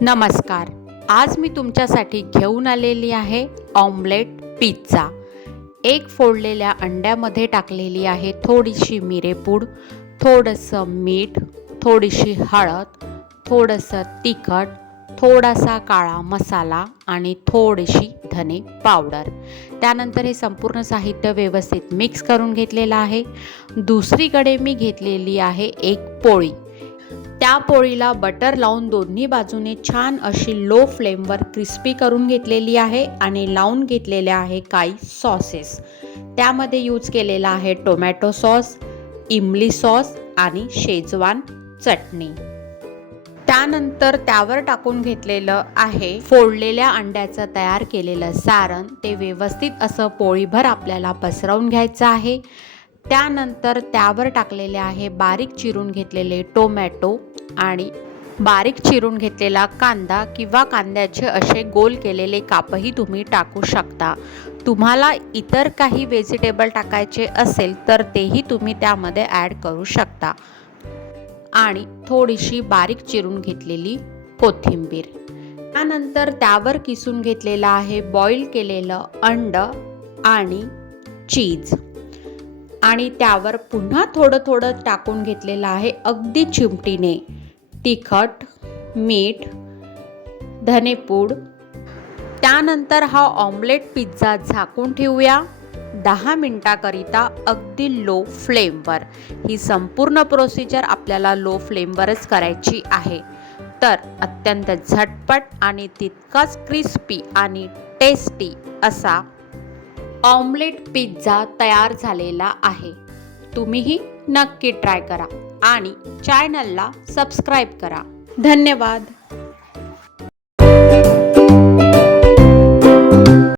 नमस्कार. आज मी तुमच्यासाठी घेऊन आलेली आहे ऑमलेट पिझ्झा. एक फोडलेल्या अंड्यामध्ये टाकलेली आहे थोडीशी मिरेपूड, थोडंसं मीठ, थोडीशी हळद, थोडंसं तिखट, थोडासा काळा मसाला आणि थोडीशी धने पावडर. त्यानंतर हे संपूर्ण साहित्य व्यवस्थित मिक्स करून घेतलेलं आहे. दुसरीकडे मी घेतलेली आहे एक पोळी. त्या पोळीला बटर लावून दोन्ही बाजूने छान अशी लो फ्लेमवर क्रिस्पी करून घेतलेली आहे आणि लावून घेतलेल्या आहे काही सॉसेस. त्यामध्ये यूज केलेला आहे टोमॅटो सॉस, इमली सॉस आणि शेजवान चटणी. त्यानंतर त्यावर टाकून घेतलेलं आहे फोडलेल्या अंड्याचं तयार केलेलं सारण. ते व्यवस्थित असं पोळीभर आपल्याला पसरवून घ्यायचं आहे. त्यानंतर त्यावर टाकलेले आहे बारीक चिरून घेतलेले टोमॅटो आणि बारीक चिरून घेतलेला कांदा किंवा कांद्याचे असे गोल केलेले कापही तुम्ही टाकू शकता. तुम्हाला इतर काही व्हेजिटेबल टाकायचे असेल तर तेही तुम्ही त्यामध्ये ॲड करू शकता. आणि थोडीशी बारीक चिरून घेतलेली कोथिंबीर. त्यानंतर त्यावर किसून घेतलेलं आहे बॉईल केलेलं अंड आणि चीज. आणि त्यावर पुन्हा थोडं थोडं टाकून घेतलेलं आहे अगदी चिमटीने तिखट, मीठ, धनेपूड. त्यानंतर हा ऑमलेट पिझ्झा झाकून ठेवूया 10 मिनिटाकरिता अगदी लो फ्लेमवर. ही संपूर्ण प्रोसिजर आपल्याला लो फ्लेमवरच करायची आहे. तर अत्यंत झटपट आणि तितकाच क्रिस्पी आणि टेस्टी असा ऑमलेट पिझ्झा तयार झालेला आहे. तुम्हीही नक्की ट्राय करा आणि चॅनलला सबस्क्राईब करा. धन्यवाद.